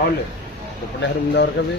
అవును ఇప్పుడు నెహ్రూ ముందవరకు అవి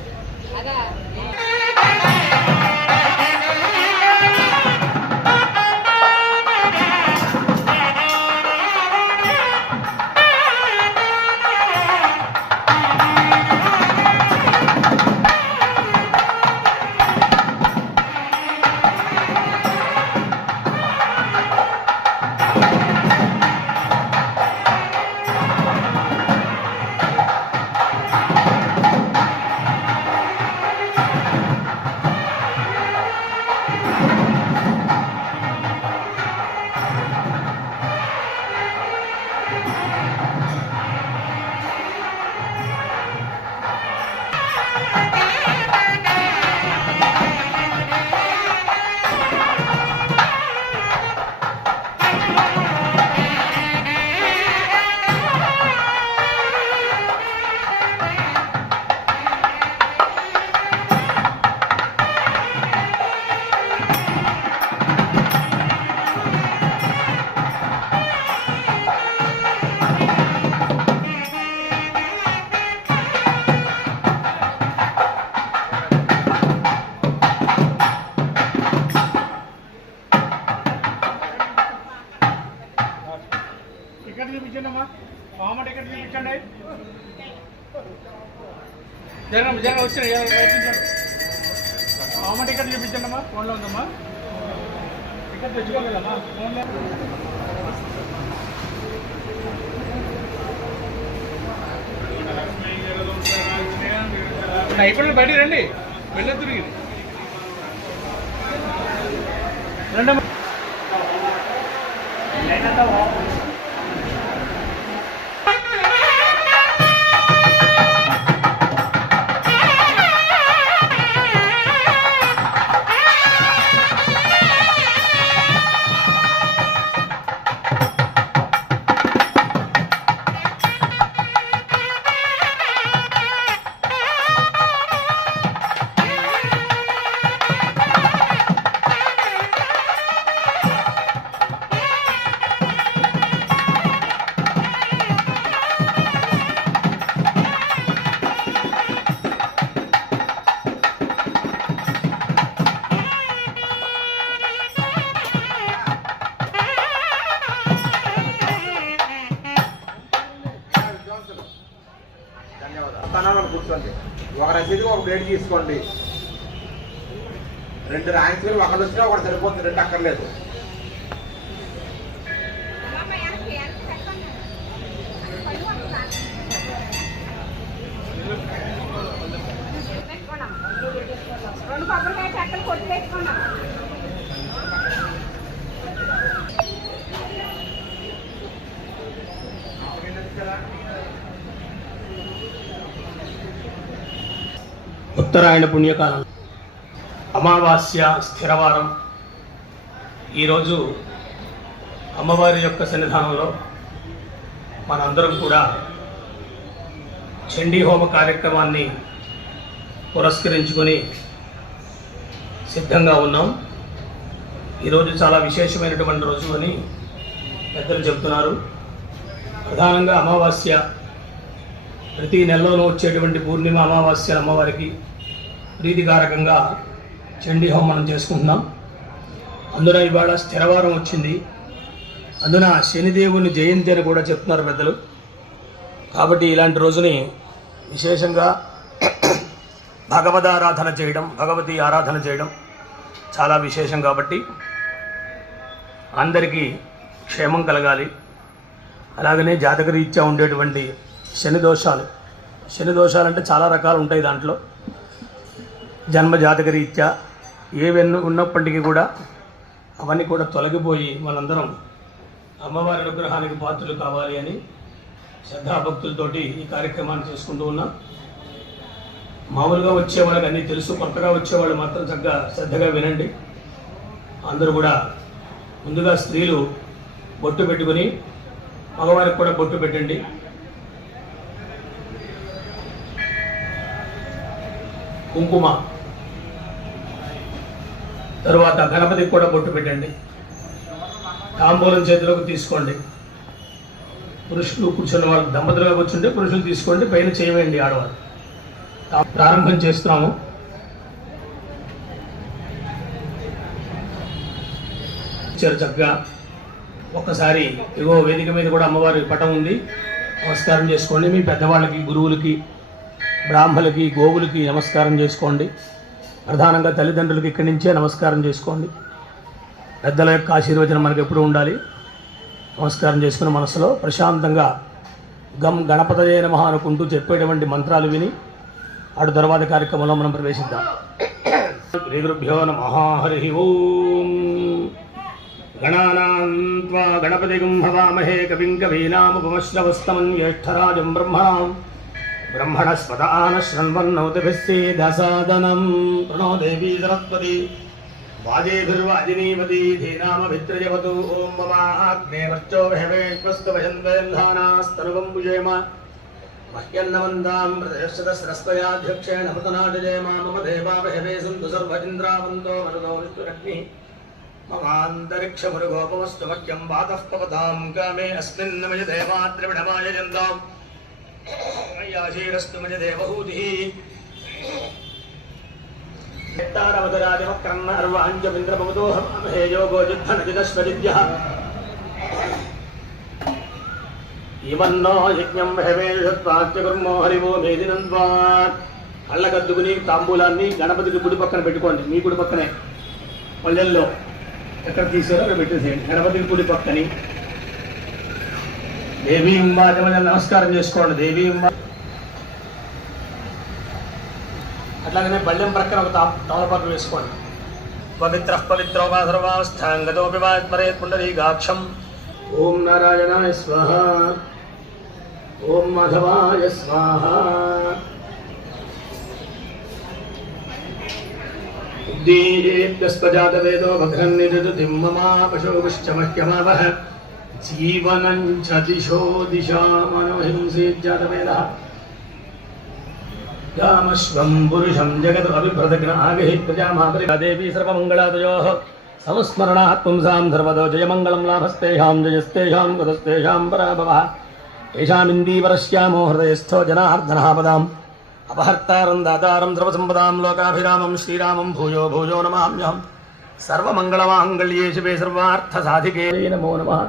టికెట్ చూపించండి అమ్మా టికెట్ చూపించండి జనం వచ్చినాయి అమ్మ టికెట్ చూపించండి అమ్మా ఫోన్లో ఉందమ్మా టికెట్ తెచ్చుకోలేదమ్మా ఫోన్లో అయిపోయిన బయట రండి వెళ్ళొద్దు తిరిగి రండమ్మా కూర్చోండి ఒక రసీదుగా ఒక ప్లేట్ తీసుకోండి 2 ర్యాంక్స్ ఒకటి వచ్చినా ఒకటి సరిపోతుంది 2 అక్కర్లేదు ఉత్తరాయణ పుణ్యకాలం అమావాస్య స్థిరవారం ఈరోజు అమ్మవారి యొక్క సన్నిధానంలో మనందరం కూడా చండీ హోమ కార్యక్రమాన్ని పురస్కరించుకొని సిద్ధంగా ఉన్నాం. ఈరోజు చాలా విశేషమైనటువంటి రోజు అని పెద్దలు చెబుతున్నారు. ప్రధానంగా అమావాస్య ప్రతి నెలలోనూ వచ్చేటువంటి పూర్ణిమ అమావాస్య అమ్మవారికి ప్రీతికారకంగా చండీ హోమం మనం చేసుకుంటున్నాం. అందున ఇవాళ స్థిరవారం వచ్చింది. అందున శనిదేవుని జయంతి అని కూడా చెప్తున్నారు పెద్దలు. కాబట్టి ఇలాంటి రోజుని విశేషంగా భగవదారాధన చేయడం, భగవతి ఆరాధన చేయడం చాలా విశేషం. కాబట్టి అందరికీ క్షేమం కలగాలి. అలాగనే జాతకరీత్యా ఉండేటువంటి శని దోషాలు అంటే చాలా రకాలు ఉంటాయి. దాంట్లో జన్మ జాతకరీత్యా ఏవన్నీ ఉన్నప్పటికీ కూడా అవన్నీ కూడా తొలగిపోయి మనందరం అమ్మవారి అనుగ్రహానికి పాత్రలు కావాలి అని శ్రద్ధాభక్తులతోటి ఈ కార్యక్రమాన్ని చేసుకుంటూ ఉన్నాం. మామూలుగా వచ్చేవాళ్ళకి అన్నీ తెలుసు, కొత్తగా వచ్చేవాళ్ళు మాత్రం చక్కగా శ్రద్ధగా వినండి. అందరూ కూడా ముందుగా స్త్రీలు బొట్టు పెట్టుకుని మగవారికి కూడా బొట్టు పెట్టండి. కుంకుమ, తరువాత గణపతికి కూడా బొట్టు పెట్టండి. తాంబూలం చేతిలోకి తీసుకోండి. పురుషులు కూర్చున్న వాళ్ళు దంపతులుగా కూర్చుంటే పురుషులు తీసుకోండి, పైన చేయవేయండి ఆడవాళ్ళు. ప్రారంభం చేస్తున్నాము. చక్కగా ఒక్కసారి ఇగో వేదిక మీద కూడా అమ్మవారి పటం ఉంది, నమస్కారం చేసుకోండి. మీ పెద్దవాళ్ళకి, గురువులకి, బ్రాహ్మలకి, గోవులకి నమస్కారం చేసుకోండి. ప్రధానంగా తల్లిదండ్రులకి ఇక్కడి నుంచే నమస్కారం చేసుకోండి. పెద్దల యొక్క ఆశీర్వచనం మనకు ఎప్పుడు ఉండాలి. నమస్కారం చేసుకున్న మనసులో ప్రశాంతంగా గణపతయే నమః అనుకుంటూ చెప్పేటువంటి మంత్రాలు విని ఆడు తర్వాత కార్యక్రమంలో మనం ప్రవేశిద్దాం. శ్రీ గురుభ్యో నమః. హరి ఓం. గణానాం త్వా గణపతిగం హవామహే కవిం కవీనాముపమశ్రవస్తమం జ్యేష్ఠరాజం బ్రహ్మణస్పద ఆనశృణ్వన్నోతిభిస్సేదసాదనం. ప్రణో దేవీ సరస్వతి వాజేభిర్వాజినీవతి ధీనామభిత్రయవతు. ఓం మమాగ్నే వర్చో హవేష్వస్తు వయంద్వేంధానాస్తనువం భుజేమ మహ్యన్నవందాం ప్రదర్శతస్రస్తయాధ్యక్షేణ మృతనాటజేమ. మమ దేవావహవే సంతు సర్వచింద్రావంతో మరుదో విష్ణురగ్ని మమాంతరిక్షమురుగోపమస్తు మహ్యం వాతః పవతాం కామే అస్మిన్నమయ దేవాద్రవిడమాయ జంతాం మయ్యాశీరస్తు మయ దేవహూతిః. తారవతరాజమక్రన్న అర్వాంజమింద్రమముదోహమహే యోగో యుద్ధనజిదశ్వజిద్యః. ఇవన్నో యజ్ఞం హవేషత్వాత్యకుర్మో హరివో మేదినంద్వా. కళ్ళకద్దుకుని తాంబూలాన్ని గణపతికి గుడి పక్కన పెట్టుకోండి. మీ గుడి పక్కనే పల్లెల్లో ఎక్కడ తీసారో అక్కడ పెట్టేసేయండి. గణపతికి గుడి పక్కని దేవీ నమస్కారం చేసుకోండి. దేవీ అట్లాగనే బళ్ళెం ప్రక్కన ఒక తమలపాకు వేసుకోండి. పవిత్ర పవిత్రో వా సర్వావస్థాంగతోపి వా స్మరేత్ పుండరీకాక్షం. ఓం నారాయణాయ స్వాహ. ఓం మాధవాయ స్వాహ. ఉద్దీప్యస్పజాతవేదో భద్రన్నిరుతిం మమా పశోభిశ్చమహ్యమావహ. జీవనం చ దిశో దిశా మనోహింసేజ్జాతవేదః. యామశ్వం పురుషం జగత్ అభిభ్రతజ్ఞాగహి ప్రజామాపరి. దేవీ సర్వమంగళాదయోః సంస్మరణాత్ పుంసాం సర్వదో జయమంగళం లాభస్తేషాం జయస్తేషాం గతస్తేషాం పరాభవః. ఏషామిందీవరశ్యామో హృదయస్థో జనార్దనః అపహర్తారం దాతారం సర్వసంపదాం లోకాభిరామం శ్రీరామం భూయో భూయో నమామ్యహం. సర్వమంగళమాంగళ్యే శివే సర్వార్థసాధికే నమో నమః.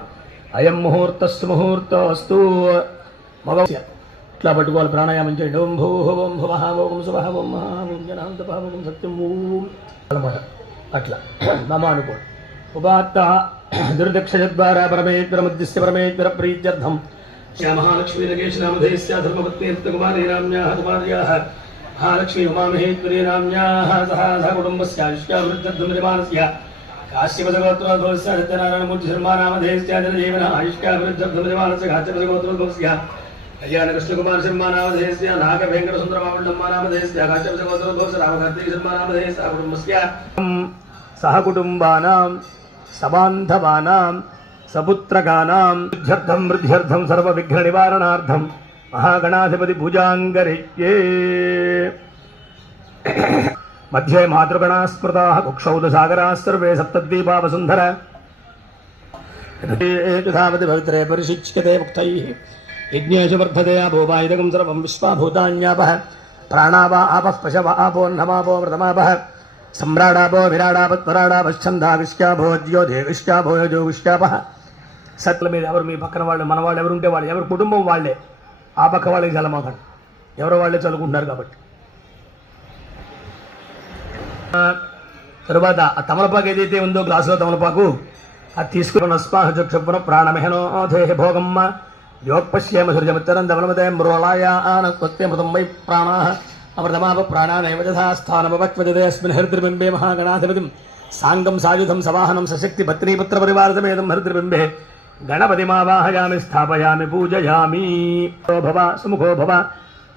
అయం ముహూర్తస్సు ముహూర్తోస్తు. మగ ఇట్లా పట్టుకోవాలి. ప్రాణాయామం చేయండి. ఓం భూ ఓం భువః ఓం శుభః ఓం మహా ఓం జనాంతపః ఓం సత్యం ఓం అన్నమాట. అట్లా మమ అనుకోండి. ఉపాత్త దుర్దక్షయద్వారా పరమేశ్వరముద్దిశ్య పరమేశ్వర ప్రీత్యర్థం శ్యామహాలక్ష్మీ నగేశనామధేస్య ధర్మపత్నీర్థకుమారీ రామ్యాః కుమార్యాః మహాలక్ష్మీ ఉమామహేశ్వరీ రామ్యాః సహ కుటుంబస్యాయుష్యాభివృద్ధ్యర్థమజమానస్య కాశ్యపదగోత్రోద్భవస్య సత్యనారాయణమూర్తి శర్మానామధేస్య జనజీవన ఆయుష్యాభివృద్ధ్యర్థమజమానస్య కాశ్యపదగోత్రోద్భవస్య కళ్యాణ కృష్ణకుమార్ శర్మానామధేస్య నాగ వెంకట సుందరమావళమ్మానామధేస్య కాశ్యపదగోత్రోద్భవస్య రామకార్తీక శర్మానామధేస్య కుటుంబస్య సహ కుటుంబానాం సబాంధవానాం సపుత్రకానాం వృద్ధ్యర్థం సర్వ విఘ్న నివారణార్థం మహాగణాధిపతి పూజాంగరిష్యే. మధ్యే మాతృగణా స్మృతాః కుక్షౌదసాగరాः సర్వే సప్తద్వీపా వసుంధర. యథావతి పవిత్రే పరిశిచ్యతే ముక్తైః యజ్ఞేషు వర్ధతే ఆపోవాయుధకం సర్వం విశ్వాభూతాన్యాపః. ప్రాణావా ఆపః పశవ ఆపోన్నమాపో మృతమాపః. సమ్రాడాపో విరాడాపత్వరాడాపశ్చందావిష్యాభో జ్యోతిష్యాభోయోజోవిష్యాపః. సత్ల మీద ఎవరు మీ పక్కన వాళ్ళు, మన వాళ్ళు ఎవరు ఉంటే వాళ్ళు, ఎవరి కుటుంబం వాళ్ళే, ఆ పక్క వాళ్ళకి చల్లమాకండి. ఎవరో వాళ్ళే చదువుకుంటున్నారు కాబట్టి. తరువాత ఆ తమలపాకు ఏదైతే ఉందో గ్లాసులో తమలపాకు అది తీసుకున్న స్పాహ చక్షున ప్రాణమహనో దేహ భోగమ్మ యోగపశ్యేమ సూర్యమిత్తరం ధవలమతే మృళాయ ఆనస్వస్తే మృతం వై ప్రాణాః అమృతమాప ప్రాణానైవ యథాస్థానమవక్వజతే అస్మిన్ హరిద్రబింబే మహాగణాధిపతిం సాంగం సాయుధం సవాహనం సశక్తి పత్నీపుత్ర పరివారసమేతం హరిద్రబింబే గణపతిమావాహయామి స్థాపయామి పూజయామి. భవ సుముఖో భవ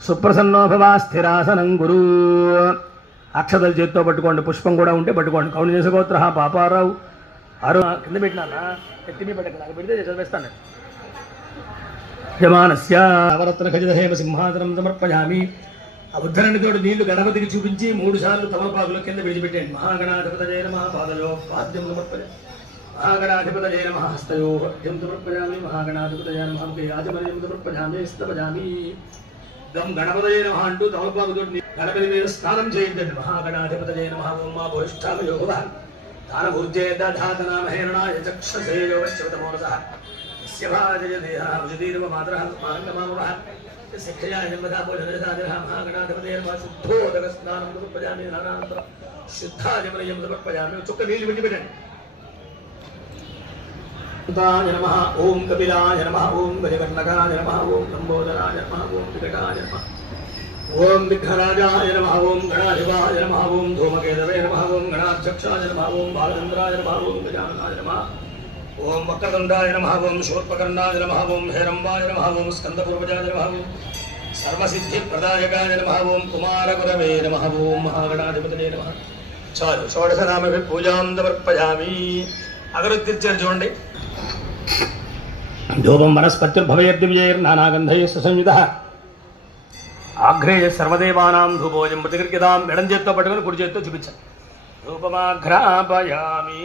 సుప్రసన్నో భవ స్థిరాసనం గురు. అక్షతలు చేతితో పట్టుకోండి. పుష్పం కూడా ఉంటే పట్టుకోండి. కౌని చేసుకోత్ర పాపారావు అరు కింద పెట్టినా ఎత్తి మీ పెట్టక నాకు పెడితే చదివేస్తాను. యమానస్య నవరత్న ఖచ్చితహేమ సింహాసనం సమర్పయామి. ఆ ఉద్ధరణితోటి నీళ్లు గణపతికి చూపించి 3 సార్లు తమలపాకుల కింద విడిచిపెట్టండి. మహాగణాధిపతయే నమః. పాదయో పాద్యం సమర్పయామి. महागणाधिपतये नमः हस्तयोः अर्घ्यं समर्पयामि महागणाधिपतये नमः मुखे आचमनीयं समर्पयामि स्तपयामि गं गणपतये नमः अंटू तमलपाकुतोటి गणपति మీద స్నానం చేయించండి महागणाधिपतये नमः ओम मा भविष्ठामयो भवः दानभुर्जे दधातनामहेरणाय चक्षसे योश्चवतमोरसः यस्य भाजय देहः भुजदीर्व मातरः मारङ्गमामवः शिक्षया जन्मदा भोजनरसादिरः महागणाधिपतये नमः शुद्धोदकस्नानं समर्पयामि अनन्तरं शुद्धाचमनीयं समर्पयामि चुक्क నీళ్ళు పెట్టండి नमः ओम कपिलाय नमः ओम गजकर्णकाय नमः ओम लंबोदराय नमः ओम विकटाय नमः ओम विघ्नराजाय नमः ओम गणाधिपाय नमः ओम धूमकेतवे नमः ओम गणाध्यक्षाय नमः ओम बालचन्द्राय नमः ओम गजाननाय नमः ओम वक्रतुण्डाय नमः ओम शूर्पकर्णाय नमः ओम हेरम्बाय नमः ओम स्कन्दपूर्वजाय नमः ओम सर्वसिद्धिप्रदायकाय नमः ओम कुमारगुरवे नमः ओम महागणाधिपतये नमः चालु षोडशनामभिः पूजां समर्पयामि अगरत्तिर्चाరు చూడండి ధూపం వనస్పతిర్భవయర్దివ్యైర్నానాగంధైः సుసంయుతः ఆఘ్రేయ సర్వదేవానాం ధూపోజం ప్రతిగృహ్యతాం ఎడం చేత్తో పట్టుకొని కుడి చేత్తో చూపించాలి ధూపమాఘ్రాపయామి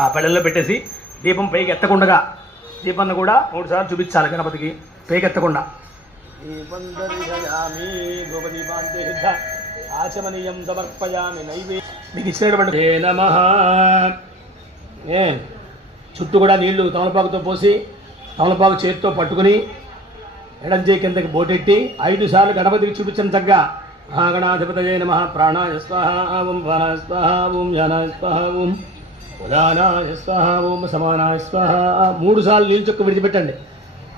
ఆ పళ్ళల్లో పెట్టేసి దీపం పైకి ఎత్తకుండా దీపాన్ని కూడా 3 సార్లు చూపించాలి గణపతికి పైకి ఎత్తకుండా దీపం దర్శయామి ధూపదీపాంతే సిద్ధ ఆచమనీయం సమర్పయామి నైవేద్యం మీకు ఇచ్చినటువంటి నమః చుట్టూ కూడా నీళ్లు తమలపాకుతో పోసి తమలపాకు చేతితో పట్టుకుని ఎడం చేయి కిందకి బోటెట్టి 5 సార్లు గణపతికి చూపించిన తగ్గ మహాగణాధిపతయే నమః ప్రాణాయ స్వాహ ఓం ప్రాణాయ స్వాహ ఓం జ్ఞానాయ స్వాహ ఓం ఉదానాయ స్వాహ ఓం సమానాయ స్వాహ 3 సార్లు నీళ్ళు చుక్క విడిచిపెట్టండి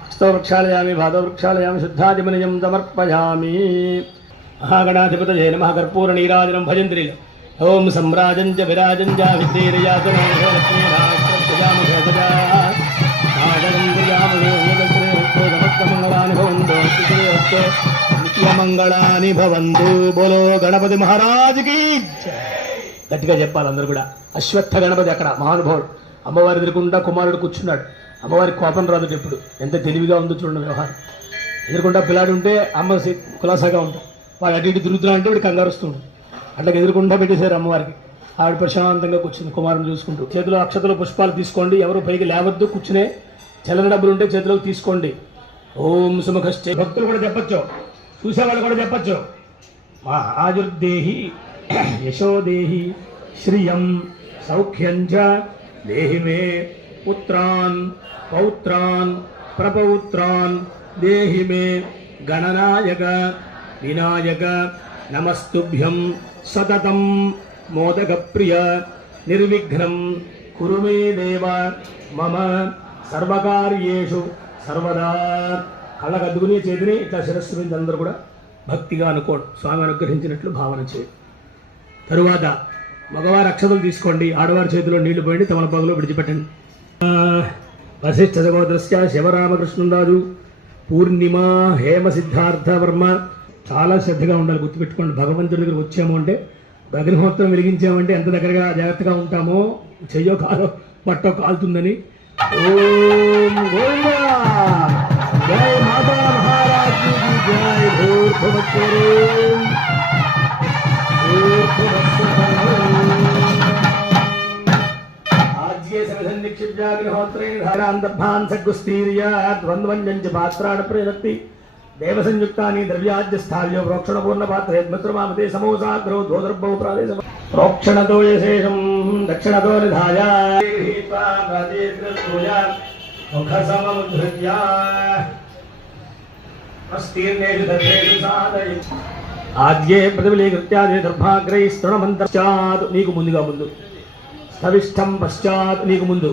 హస్తో వృక్షాలయామి పాదో వృక్షాలయామి శుద్ధాచమనీయం సమర్పయామి మహాగణాధిపతయే నమః కర్పూర నీరాజనం భజంత్రిలు ఓం సమ్రాజం చ విరాజం చ నిత్యమంగళాని భవంతు బోలో గణపతి మహారాజుకి గట్టిగా చెప్పాలి అందరూ కూడా అశ్వత్థ గణపతి అక్కడ మహానుభావుడు అమ్మవారి ఎదురుకుండా కుమారుడు కూర్చున్నాడు అమ్మవారికి కోపం రాదు ఎప్పుడు ఎంత తెలివిగా ఉందో చూడండి వ్యవహారం ఎదురుకుండా పిల్లాడు ఉంటే అమ్మ కులాసాగా ఉంటాం వాడు అటు ఇటు తిరుగుతున్నా అంటే వాడు కంగారు వస్తుండు అట్లా ఎదురుకుండా పెట్టేశారు అమ్మవారికి ఆవిడ ప్రశాంతంగా కూర్చుంది కుమారుని చూసుకుంటూ చేతిలో అక్షతలు పుష్పాలు తీసుకోండి ఎవరు పైకి లేవద్దు కూర్చునే చల్లన డబ్బులు ఉంటే చేతిలోకి తీసుకోండి ఓం సుముఖశ్చే భక్తులు కూడా చెప్పచ్చు చూసేవాళ్ళు కూడా చెప్పచ్చు మా ఆయుర్దేహి యశోదేహి శ్రియం సౌఖ్యం చ దేహి మే పుత్రాన్ పౌత్రాన్ ప్రపౌత్రాన్ దేహి మే గణనాయక వినాయక నమస్తుభ్యం సతతం మోదక ప్రియ నిర్విఘ్నం కురు మే దేవ మమ సర్వకార్యేషు సర్వదా కళ్ళకద్దుకుని చేతిని ఇట్లా శిరస్సు మీద అందరూ కూడా భక్తిగా అనుకోండి స్వామి అనుగ్రహించినట్లు భావన చేయండి. తరువాత మగవారి అక్షతలు తీసుకోండి ఆడవారి చేతిలో నీళ్లు పోయండి తమలపాకులో విడిచిపెట్టండి. వశిష్ఠ సహోదరస్య శివరామకృష్ణరాజు పూర్ణిమ హేమ సిద్ధార్థ వర్మ చాలా శ్రద్ధగా ఉండాలి గుర్తుపెట్టుకోండి. భగవంతుడి దగ్గర వచ్చాము అంటే అగ్నిహోత్రం వెలిగించామంటే ఎంత దగ్గరగా జాగ్రత్తగా ఉంటామో చెయ్యో కాలో పట్టో కాలుతుందని. ఓం గోవిందా జై మాతా మహారాజ్ జై భూర్భువస్వరం ఆజ్యే సమిధం నిక్షిప్యాగ్నిహోత్రేణ ధారాంతర్భాన్ సగ్గుస్తీర్య ద్వంద్వంజం చ పాత్రాణ ప్రయత్తి దేవసంయుక్తాని ద్రవ్యాద్య స్థాల్యో ప్రోక్షణపూర్ణపాత్రే మిత్రమామతే సమోసాగ్రో ధోదర్భౌ ప్రాదేశ ప్రోక్షణతో యశేషం దక్షిణతో నిధాయ ఆద్యే ప్రతిబలీకృత్యాది దర్భాగ్రై స్తృణమంతశ్చాత్ నీకు ముందుగా ముందు స్థవిష్టం పశ్చాత్ నీకు ముందు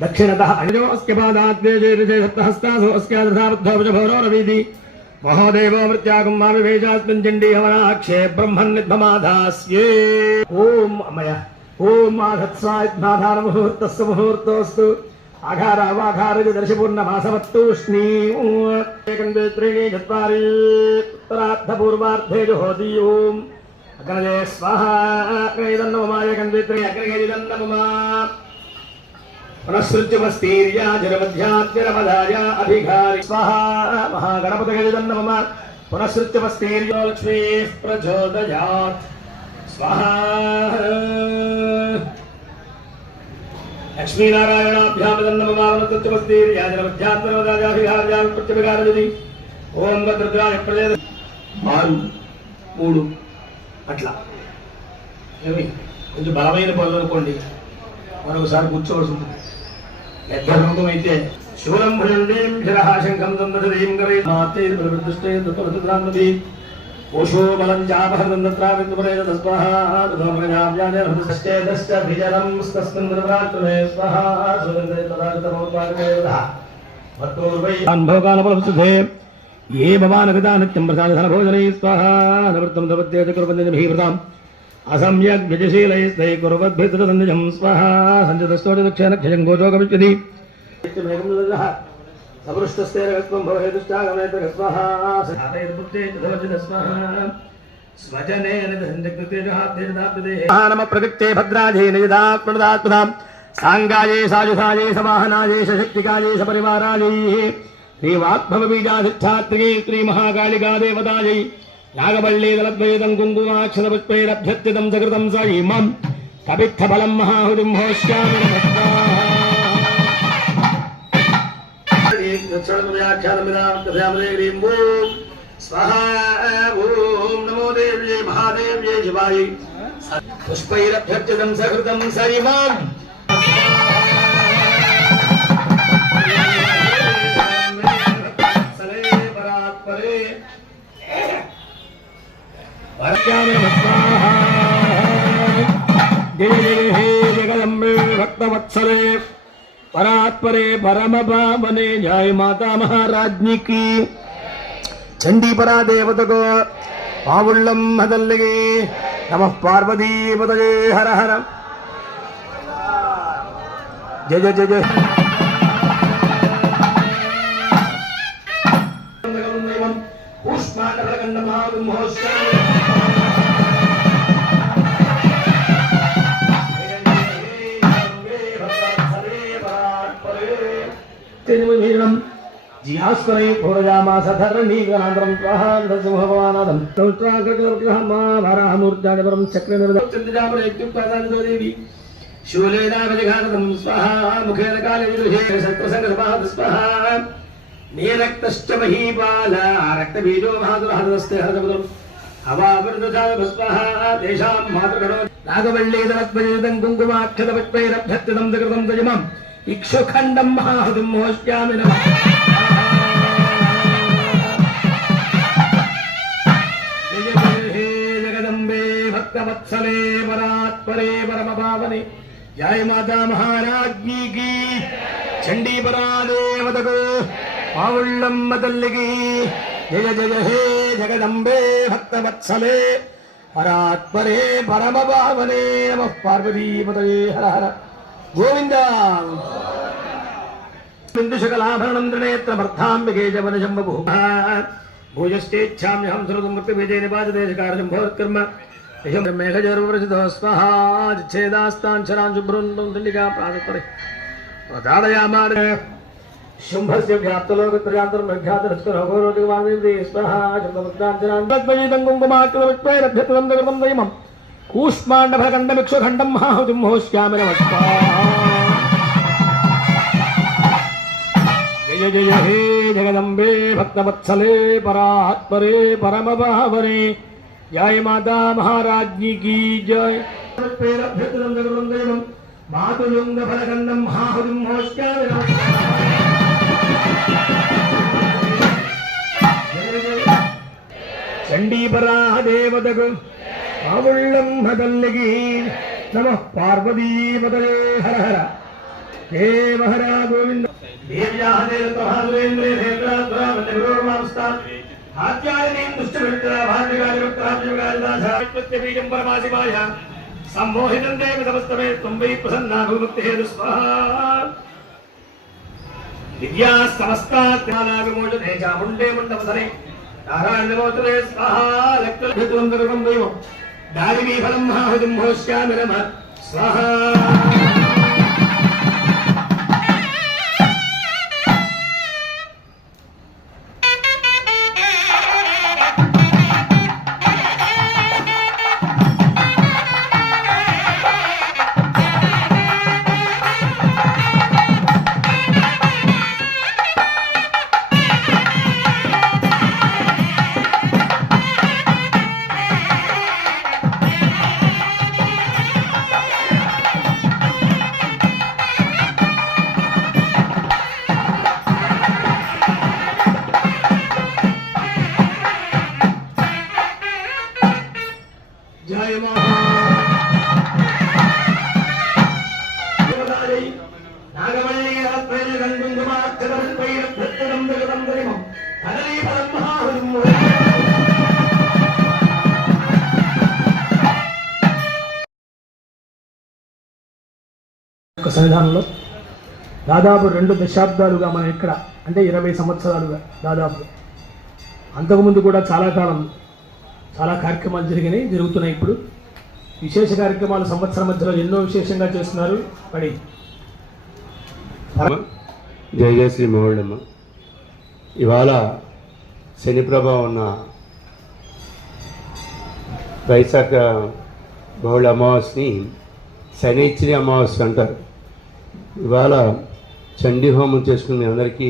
దక్షిణతః అనిజోస్య పాదాత్వేజేహస్తాసోస్యాదృధాబద్ధోభజభౌరోరవీధి మహోదేవో మృత్యాగం మావివేశాస్మిన్ చండీ హవనాక్షే బ్రహ్మన్నిధ్మమాధాస్యే. ఓం అమ్మయ ఓం ఆధత్సాధ్నాధార ముహూర్తస్సు ముహూర్తోస్తు ఆఘారావాఘారజ దర్శపూర్ణమాసవత్తూష్ణీ త్రీణి చత్వారి ఉత్తరార్ధపూర్వార్ధే జుహోతి. ఓం అగ్నజే స్వాహ అగ్నయదన్నమమాయ కంద్విత్రే అగ్నయదన్నమమా పునఃసృత్యమస్తీర్యా జలమధ్యాద్యరమదాయ అభిఘారి స్వాహా మహాగణపతయే నమః. పునఃసృత్యమస్తీర్యో లక్ష్మీ ప్రచోదయాత్ స్వాహా. లక్ష్మీనారాయణాభ్యామదన్నమమావనతత్వమస్తీర్యాజనమధ్యాంతరవదాజాభిహార్యాం ఓం భద్రద్రాయ ప్రజల 6 3 అట్లా ఏమి కొంచెం బలమైన పనులు అనుకోండి మరొకసారి కూర్చోవలసి ఉంటుంది. పెద్ద రూపం అయితే శూలం భుజండీం శిరహాశంఖం దందీం గరేదుష్టే ఓషో బలం చాపహృదంద్రావిందుపరేణ స్వాహాభోగానపలే ఏ భవానగతా నిత్యం ప్రసాదన భోజనై స్వాహానవృత్తం ద్రవత్యేజకుర్వందిభీవృతాం అసమ్యక్ వ్యజశీలైస్తై కుర్వద్భిర్దజం స్వాహా సంచతస్తోజదక్షేణక్షయం గోచోగమిష్యతి సమృష్టస్థైరగస్వం భవేదుష్టాగమేత స్వాహా నమ ప్రకృతే భద్రాజే నిజదాత్మదాత్మదాం సాంగాయే సాయుధాయే సవాహనాయే సశక్తికాయే సపరివారాయే శ్రీవాత్మబీజాధిష్టాత్రికే శ్రీమహాకాళికా దేవతాయై నాగవల్లీదలద్వైతం కుంకుమాక్షరపుష్పైరభ్యర్చితం సకృతం స ఇమం కవిత్థఫలం మహాహుతిం హోష్యామి నమో దేవ్యై మహాదేవ్యై శివాయై పుష్పైరభ్యర్చితం సకృతం స ఇమం जय जय हे जगदम्बे भक्तवत्सले परात्परे परम पावने जय माता महाराज्ञी की चंडी परा देवत को पावुल्लम हदल्लगे नमः पार्वती पतये हर हर जय जय जय जय जिहास्वरे पूरजामास धरणीगणान्तरं स्वाहान्दसिंहभवानादं तौष्ट्राकृतवर्गहमाभारामूर्जाजपरं चक्रनिर्वचन्द्रजापरेत्युक्तादेवी शूलेनाभिघानतं स्वाहा मुखेन काले विदुषे सत्रसङ्गसपाद स्वाहा नीरक्तश्च महीपाल रक्तबीजो महादुरहदस्ते हरदमुदम् अवावृतजाव स्वाहा तेषां मातृगणो नागवल्लीदलद्वयितं कुङ्कुमाक्षतपुष्पैरभ्यर्चितं कृतं दजमम् इक्षुखण्डं महाहुतिं मोष्यामि नमः जगदम्बे भक्तवत्सले परात्परे परमपावने जय माता महाराज्ञी की चंडी परा देवतको पावुल्लम्ब तल्लिकी जय जय हे जगदम्बे भक्तवत्सले परात्परे परमपावने नमः पार्वती पतये हर हर गोविंद बिंदुशकलाभरणं त्रिनेत्रमर्थाम्बिके जवनशम्भु भूयश्चेच्छाम्यहं श्रुतमृत्युभेदे निपातदेशकारजं भवत्कर्म यशं मेघजर्वरचितो स्वाहा छेदास्तान् शरान् शुभ्रुन्दं तुल्लिका प्रातःपरे प्रदाडयामार शुम्भस्य व्याप्तलोकत्रयान्तरमध्यातरस्करघोरोतिवादिते स्वाहा शुम्भभक्तान् शरान् तद्वयितं कुङ्कुमाक्षरपुष्पैरभ्यर्चितं कृतं दयमम् कूष्माण्डफलखण्डमिक्षुखण्डं महाहुतिं होष्यामि नमः जय जय हे जगदम्बे भक्तवत्सले परात्परे परमपावने जय माता महाराज्ञी की जय मातुलिङ्गफलखण्डं महाहुतिं होष्यामि नमः चण्डीपरा देवतक पावुल्लम्ब तल्लिकी नमः पार्वती पतये हर हर हे महरा गोविंद देव्याः देवतमहादेवेन्द्रे नेत्राद्रामन्यगुरोर्मांस्ता आचार्यनीं दुष्टभृत्रा भाग्यकार्यवक्त्राभ्यगारिदासात्मत्यबीजं परमाशिवाय सम्मोहितं देव तमस्तमे त्वं वै प्रसन्ना भूमुक्तेः स्वाहा विद्याः समस्तात्मानाविमोचने चामुण्डे मण्डपधरे नारायणमोचने स्वाहा लक्ष्मीभृतं दैवम् दारिमी फलं महाहुतिं होष्यामि नमः स्वाहा యొక్క సన్నిధానంలో దాదాపు 2 దశాబ్దాలుగా మనం ఇక్కడ అంటే 20 సంవత్సరాలుగా దాదాపు, అంతకుముందు కూడా చాలా కాలం చాలా కార్యక్రమాలు జరుగుతున్నాయి. ఇప్పుడు విశేష కార్యక్రమాలు సంవత్సరం మధ్యలో ఎన్నో విశేషంగా చేస్తున్నారు. పడి జయ జయ శ్రీ మహోళ్ళమ్మ. ఇవాళ శని ప్రభావం ఉన్న వైశాఖ బహుళ అమావాస్యని శనిచ్చిని అమావాస్య అంటారు. ఇవాళ చండీ హోమం చేసుకుని మీ అందరికీ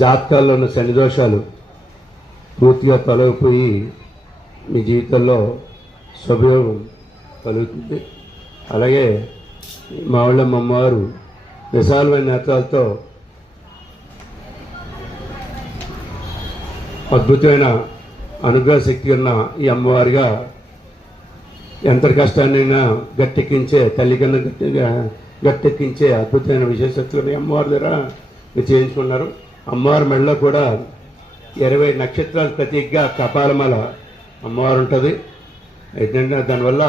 జాతకాల్లో ఉన్న శని దోషాలు పూర్తిగా తొలగిపోయి మీ జీవితంలో శుభయోగం కలుగుతుంది. అలాగే మా వాళ్ళమ్మ అమ్మవారు విశాలమైన నేత్రాలతో అద్భుతమైన అనుగ్రహ శక్తి ఉన్న ఈ అమ్మవారిగా ఎంత కష్టాన్నైనా గట్టెక్కించే తల్లి కన్నా గట్టెక్కించే అద్భుతమైన విశేషత్వం అమ్మవారి దగ్గర మీరు చేయించుకున్నారు. అమ్మవారి మెడలో కూడా 20 నక్షత్రాల ప్రతీకగా కపాలమాల అమ్మవారు ఉంటుంది. ఏంటంటే దానివల్ల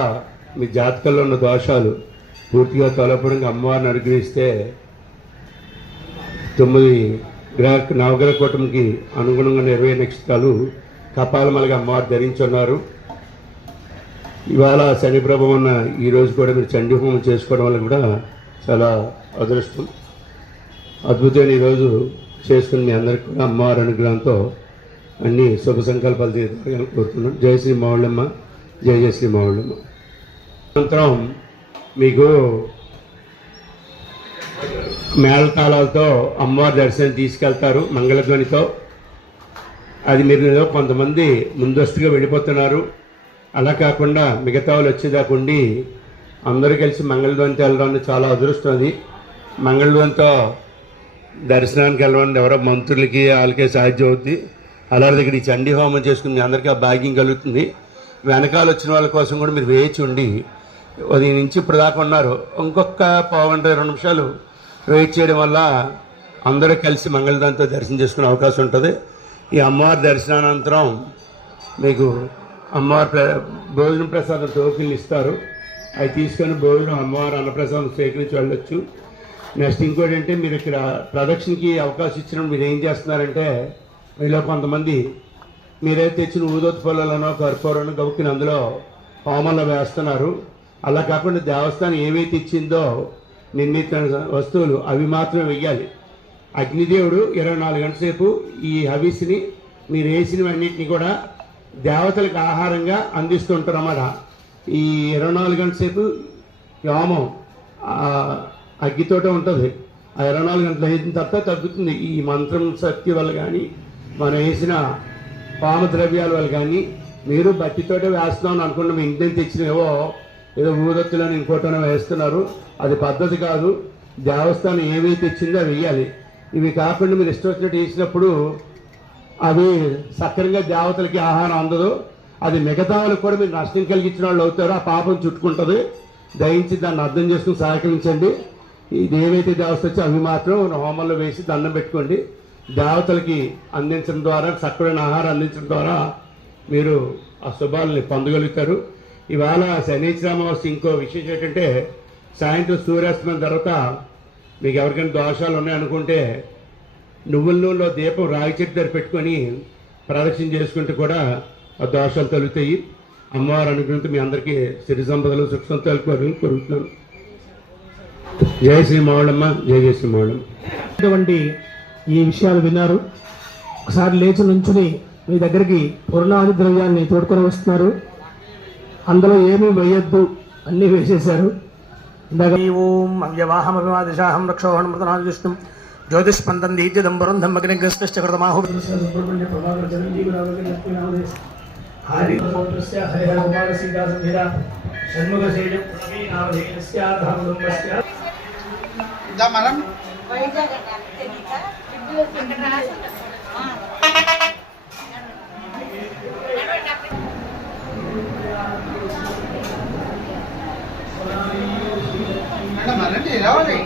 మీ జాతకంలో ఉన్న దోషాలు పూర్తిగా తొలపడంగా అమ్మవారిని అనుగ్రహిస్తే 9 నవగ్రహ కూటమికి అనుగుణంగా 20 నక్షత్రాలు కపాలమాలగా అమ్మవారు ధరించున్నారు. ఇవాళ శని ప్రభావం ఉన్న ఈరోజు కూడా మీరు చండీ హోమం చేసుకోవడం వల్ల కూడా చాలా అదృష్టం. అద్భుతమైన ఈరోజు చేసుకుని మీ అందరికీ కూడా అమ్మవారి అనుగ్రహంతో అన్ని శుభ సంకల్పాలు తీర్చాలని కోరుతున్నాం. జయ శ్రీ మహోళ్ళమ్మ, జయ జయ శ్రీ మహోళ్ళమ్మ. అనంతరం మీకు మేళతాళాలతో అమ్మవారి దర్శనం తీసుకెళ్తారు మంగళధ్వనితో. అది మీరు కొంతమంది ముందస్తుగా వెళ్ళిపోతున్నారు. అలా కాకుండా మిగతా వాళ్ళు వచ్చేదాకా ఉండి అందరూ కలిసి మంగళధ్వనితో వెళ్ళడం చాలా అదృష్టం. అది మంగళధ్వనితో దర్శనానికి వెళ్ళడం ఎవరో మంత్రులకి వాళ్ళకే సాధ్యం అవుద్ది. అలాంటి దగ్గర ఈ చండీ హోమం చేసుకుని అందరికీ ఆ భాగ్యం కలుగుతుంది. వెనకాల వచ్చిన వాళ్ళ కోసం కూడా మీరు వేచి ఉండి ఉదయం నుంచి ఇప్పుడు దాకా ఉన్నారు, ఇంకొక 20 నిమిషాలు వెయిట్ చేయడం వల్ల అందరూ కలిసి మంగళధ్వనితో దర్శనం చేసుకునే అవకాశం ఉంటుంది. ఈ అమ్మవారి దర్శనానంతరం మీకు అమ్మవారి భోజనం ప్రసాదం టోకెన్లు ఇస్తారు. అవి తీసుకొని భోజనం అమ్మవారి అన్నప్రసాదం స్వీకరించి వెళ్ళొచ్చు. నెక్స్ట్ ఇంకోటి అంటే మీరు ఇక్కడ ప్రదక్షిణకి అవకాశం ఇచ్చినప్పుడు మీరు ఏం చేస్తున్నారంటే మీలో కొంతమంది మీరైతే తెచ్చిన ఊదొత్తి పొలాలనో కర్పూరనో గౌకిని అందులో హోమంలో వేస్తున్నారు. అలా కాకుండా దేవస్థానం ఏవైతే ఇచ్చిందో నిర్ణీత వస్తువులు అవి మాత్రమే వెయ్యాలి. అగ్నిదేవుడు 24 గంటల సేపు ఈ హవిస్ని మీరు వేసినవన్నింటినీ కూడా దేవతలకు ఆహారంగా అందిస్తుంటారు అన్నమాట. ఈ 24 గంటల సేపు హోమం అగ్గితోట ఉంటుంది. ఆ 24 గంటలు అయిన తర్వాత తగ్గుతుంది. ఈ మంత్రం శక్తి వల్ల కానీ మనం వేసిన పామ ద్రవ్యాల వల్ల కానీ మీరు బట్టితోటే వేస్తున్నాం అనుకున్న మీ ఇంటిని తెచ్చినవో ఏదో ఊరొత్తులని ఇంకోటనో వేస్తున్నారు. అది పద్ధతి కాదు. దేవస్థానం ఏవైతే తెచ్చిందో అవి వేయాలి. ఇవి కాకుండా మీరు ఇష్టం వచ్చినట్టు వేసినప్పుడు అవి సక్రంగా దేవతలకి ఆహారం అందదు. అది మిగతా వాళ్ళకి కూడా మీరు నష్టం కలిగించిన వాళ్ళు అవుతారో ఆ పాపం చుట్టుకుంటుంది. దయించి దాన్ని అర్థం చేసుకుని సహకరించండి. ఇది ఏవైతే దేవస్థ వచ్చి అవి మాత్రం హోమంలో వేసి దండం పెట్టుకోండి. దేవతలకి అందించడం ద్వారా సక్రమైన ఆహారం అందించడం ద్వారా మీరు ఆ శుభాలని పొందగలుగుతారు. ఇవాళ శనిశ్వర అమావాస్య ఇంకో విశేషం ఏంటంటే సాయంత్రం సూర్యాస్తమయం తర్వాత మీకు ఎవరికైనా దోషాలు ఉన్నాయనుకుంటే నువ్వుల నూనెలో దీపం రాగి చెట్టు దగ్గర పెట్టుకొని ప్రదక్షిణ చేసుకుంటే కూడా ఆ దోషాలు తొలుగుతాయి. అమ్మవారి అనుగ్రహంతో మీ అందరికీ సిరి సంపదలు సుఖ సంతాలు కోరుతున్నాను. జయ శ్రీ మహోళ్ళమ్మ, జయ జయ శ్రీ మహోళ్ళమ్మ. ఇటువంటి ఈ విషయాలు విన్నారు. ఒకసారి లేచి నుంచుని మీ దగ్గరికి పూర్ణాది ద్రవ్యాన్ని తోడుకొని వస్తున్నారు. అందులో ఏమీ వేయొద్దు, అన్నీ వేసేశారు. ఓం అవ్యవాహమభివాదిశాహం రక్షోహం మృతనాదిష్ణం జ్యోతిష్పందం దీత్యదంబరం ధమ్మగ్నిగ్రస్తమాహు మనం రావాలి.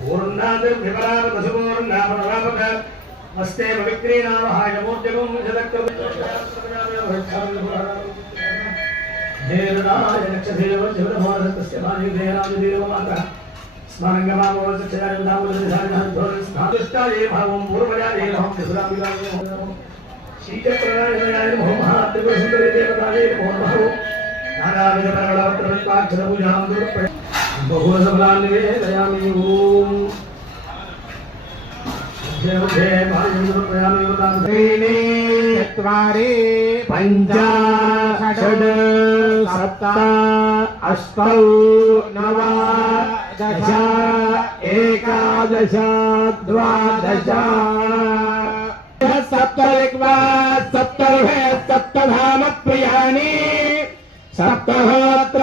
పూర్ణాదిర్విపరాపదసుపూర్ణాపరాపక మస్తే పవిత్రీనామహాయ మూర్తికం జయనాయ నక్షదేవ జగదమోదస్తస్య భాగ్యదేనాయ మాత స్మరంగమామోచచార్యదామోదరిధారణోస్నాదిష్టాయే భావం పూర్వజాయే భావం త్రిపురాంబికాయే శ్రీచక్రరాజాయ నమో మహాత్రిపురసుందరీ దేవతాయే నమో నమః నానావిధపరవళవక్త్రవిపాక్షరభుజాం దుర్ప్రయ బహుళసఫలాన్ని నివేదయామి ఓం चत्वारि पञ्च षड् सप्त अष्टौ नव दश एकादश द्वादश सप्तलिक्वा सप्तर्हे सप्तधाम प्रियाणि सप्तहोत्र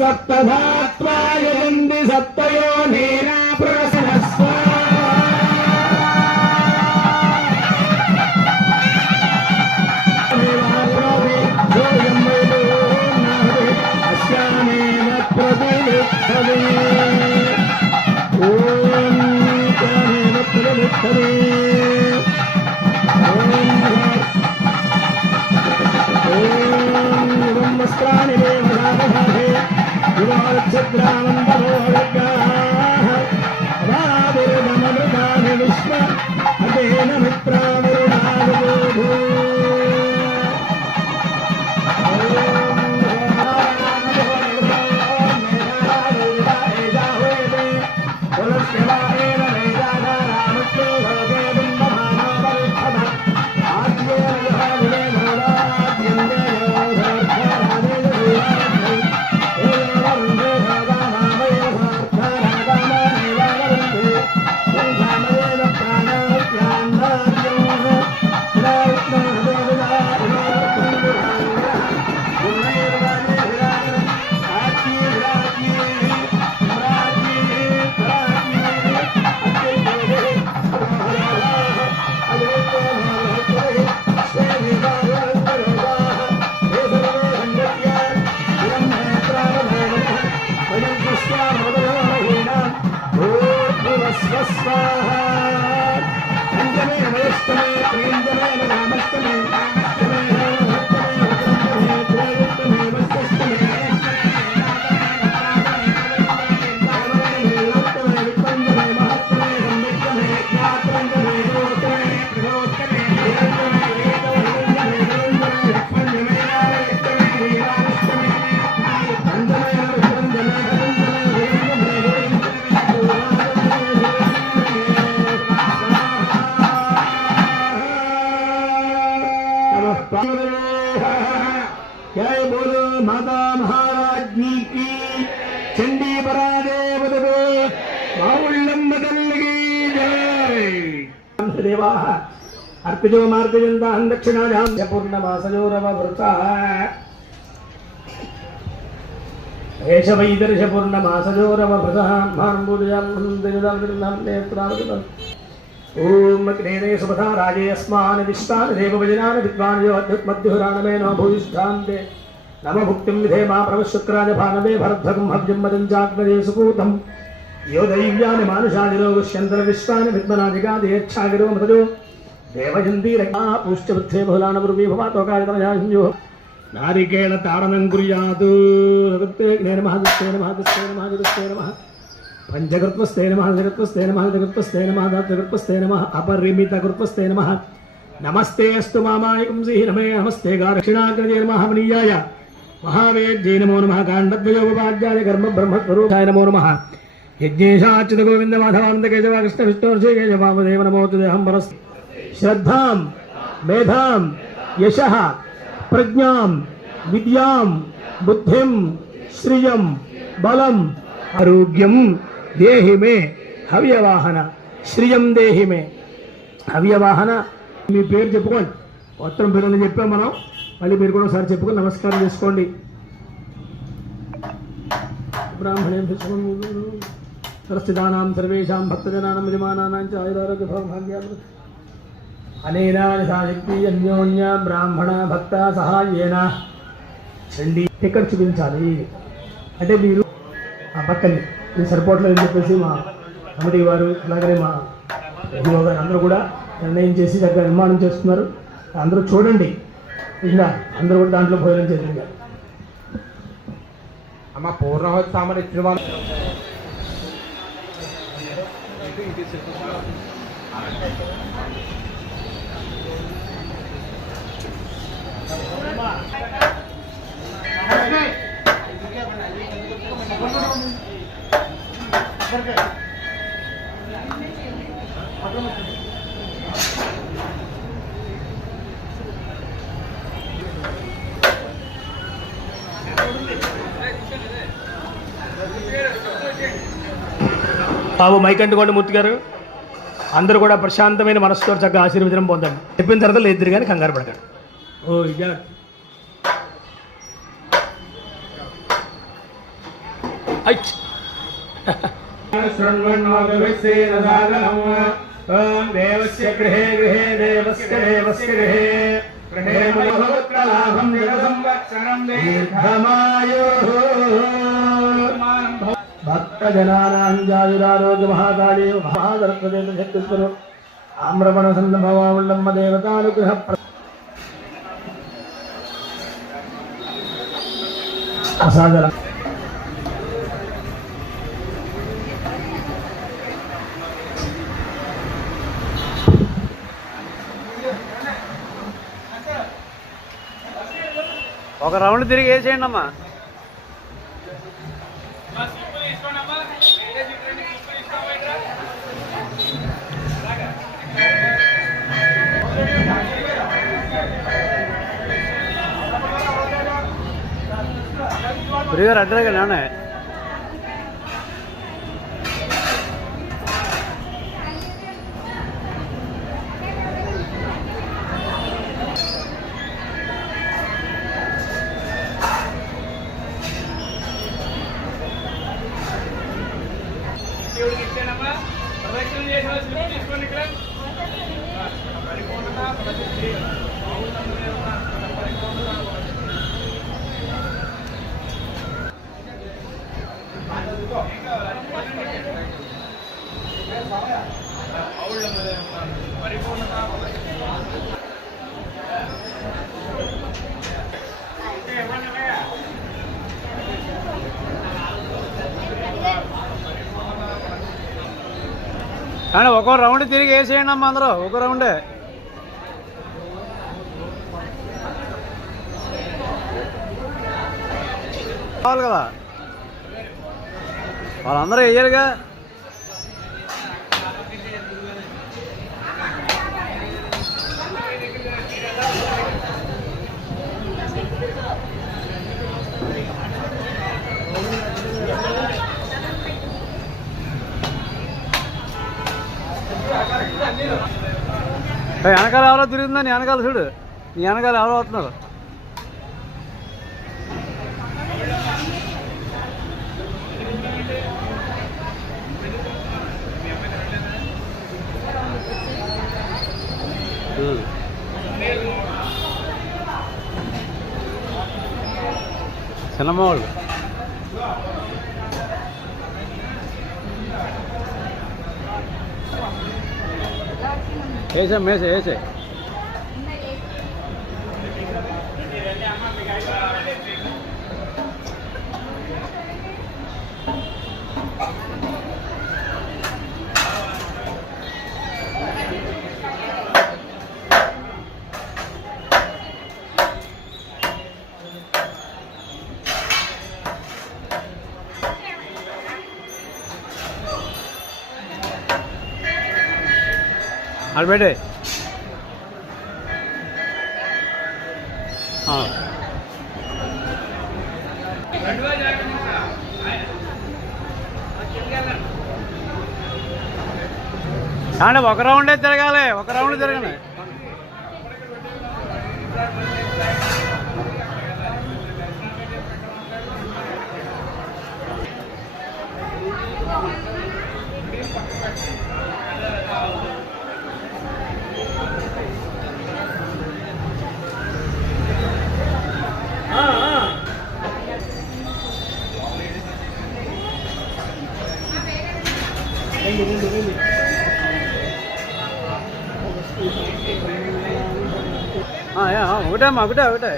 सप्तधात्वा यजन्ति सप्तयोनिना प्रसनस्व जय बोलो माता महाराज्ञी की चंडी परादेव माउल्लम्ब तल्लिगी जय देवाः अर्पितो मार्गयन्तां दक्षिणायां पूर्णमासयोरववृतः एष वैदर्शपूर्णमासयोरववृतः मार्बुदयां नेत्रावृतम् ओम अग्नेने सुपथा राजे अस्मान् विश्वान् देववजनान् विद्वान् यो अद्युत्मद्युरानमे नो भूयिष्ठान्ते नम भुक्तिं विधेमा प्रवशुक्राय भानवे भरद्भगं हव्यं वदञ्चाग्नये सुपूतं यो दैव्यानि मानुषानि लोगुष्यन्तर् विश्वानि विद्मनादिगादेच्छागिरो मृतजो देवयन्ती रक्षा पुष्टवृद्धे बहुलानपूर्वी भवातोकायतमयाहिन्यो नारिकेल तारणं कुर्यात् नमस्ते नमः नमस्ते नमः पंचकृत्वस्ते नमः जगत्वस्ते नमः जगत्वस्ते नमः दातृकृत्वस्ते नमः अपरिमितकृत्वस्ते नमः नमस्ते अस्तु मामायिकं सिहि नमे नमस्ते दक्षिणाग्रजे नमः मनीयाय महावेद्ये नमो नमः काण्डद्वयोपपाद्याय कर्म ब्रह्मस्वरूपाय नमो नमः यज्ञेशाच्युत गोविन्द माधवानन्द केशव कृष्ण विष्णु केशव वामदेव नमो तुभ्यं परस् श्रद्धां मेधां यशः प्रज्ञां विद्यां बुद्धिं श्रियं बलं आरोग्यं देहि मे हव्यवाहन श्रियं देहि मे हव्यवाहन మీ పేరు చెప్పుకోండి ఉత్తరం పేరు చెప్పాం మనం మళ్ళీ మీరు కూడా ఒకసారి చెప్పుకొని నమస్కారం చేసుకోండి బ్రాహ్మణేం సరస్వతానాం సర్వేషాం భక్తజనానాం యజమానానాం చ ఆయురారోగ్య భాగ్యాం అనేన నిశాశక్తి అన్యోన్య బ్రాహ్మణ భక్త సహాయేన చండి ఇక్కడ చూపించాలి అంటే మీరు ఆ పక్కనే ఇది సరిపోవట్లేదు అని చెప్పేసి మా కమిటీ వారు అలాగనే మా ఎంఓ గారు అందరూ కూడా నిర్ణయం చేసి చక్కగా నిర్మాణం చేస్తున్నారు. అందరూ చూడండి, ఇంకా అందరూ కూడా దాంట్లో భోజనం చేయండి. అమ్మ పూర్ణహోత్ సామాన్ ఇచ్చిన వాళ్ళు బాబు మైకంటిగొండ మూర్తి గారు అందరూ కూడా ప్రశాంతమైన మనసుతో చక్కగా ఆశీర్వచనం పొందండి. చెప్పిన తర్వాత లేదు కానీ కంగారు పడకండి. ఓ ఇక దేవస్య గృహే గృహే దేవస్య దేవస్య గృహే గృహే భగవత్కలాభం నిరసంవత్సరం దీర్ఘమాయుః భక్తజనానాం జాయురారోగ్య మహాకాళీ మహాదరత్వదేవ శక్తిస్వరూ ఆమ్రపణ సంభవాముల్లమ్మ దేవతానుగ్రహ ప్రసాదర ఒక రౌండ్ తిరిగి వేసేయండి అమ్మా. గురుగారు అడ్డగా నానే కానీ ఒక రౌండ్ తిరిగి వేసేయండి అమ్మ అందరూ. ఒక రౌండే కావాలి కదా, వాళ్ళందరూ వేయరుగా. వెనకాల ఎవరో తిరుగుతుందా? నీ వెనకాల చూడు, నీ వెనకాల ఎవరో అవుతున్నారు. చిన్నమ్మ వాళ్ళు వేసాం వేసే అడబెట్టే. అంటే ఒక రౌండే తిరగాలి, ఒక రౌండ్ తిరగండి. ఒకటే అమ్మా ఒకటే ఒకటే.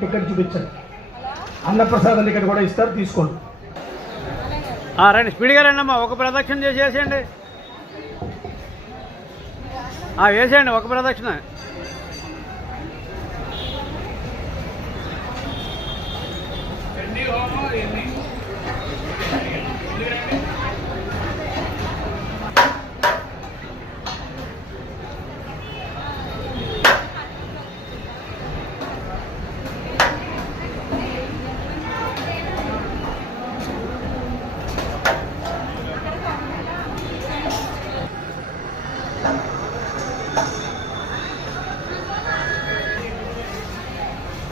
టికెట్ చూపించండి. అన్నప్రసాదం టికెట్ కూడా ఇస్తారు, తీసుకోండి. రండి స్పీడ్గా రండి అమ్మా. ఒక ప్రదక్షిణ చేసేసేయండి. వేసేయండి ఒక ప్రదక్షిణ.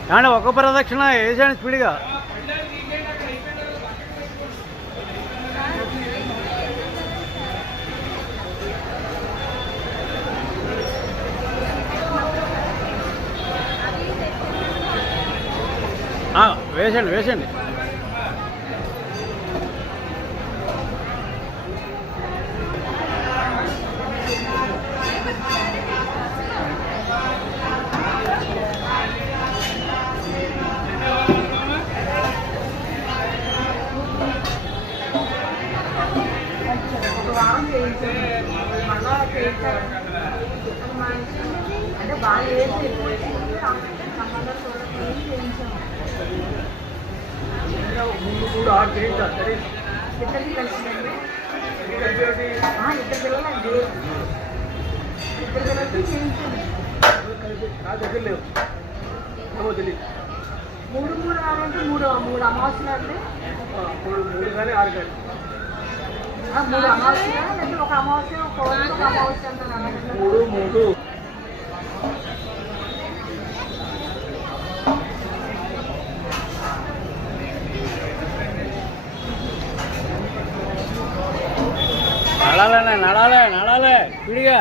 కానీ ఒక ప్రదక్షిణ వేసేయండి స్పీడ్గా. వేసేయండి వేసేయండి. అంటే బాగా వేసి మూడు ఆరు చేయించాలి. సరే ఇద్దరికి కలిసిందండి. ఇద్దరు పిల్లలండి. ఇద్దరు పిల్లలకి చేయించండి. నా దగ్గర లేవు, ఏమో తెలియదు. మూడు మూడు ఆరంటే మూడు అమావాస్యలు అండి. మూడు కానీ ఆరు కానీ మూడు అమావాస్య లేకపోతే ఒక అమావాస్య ఒక అమావాస్య అంటున్నాను. మూడు మూడు నడాలే నడాలే నడాలే స్పీడ్గా.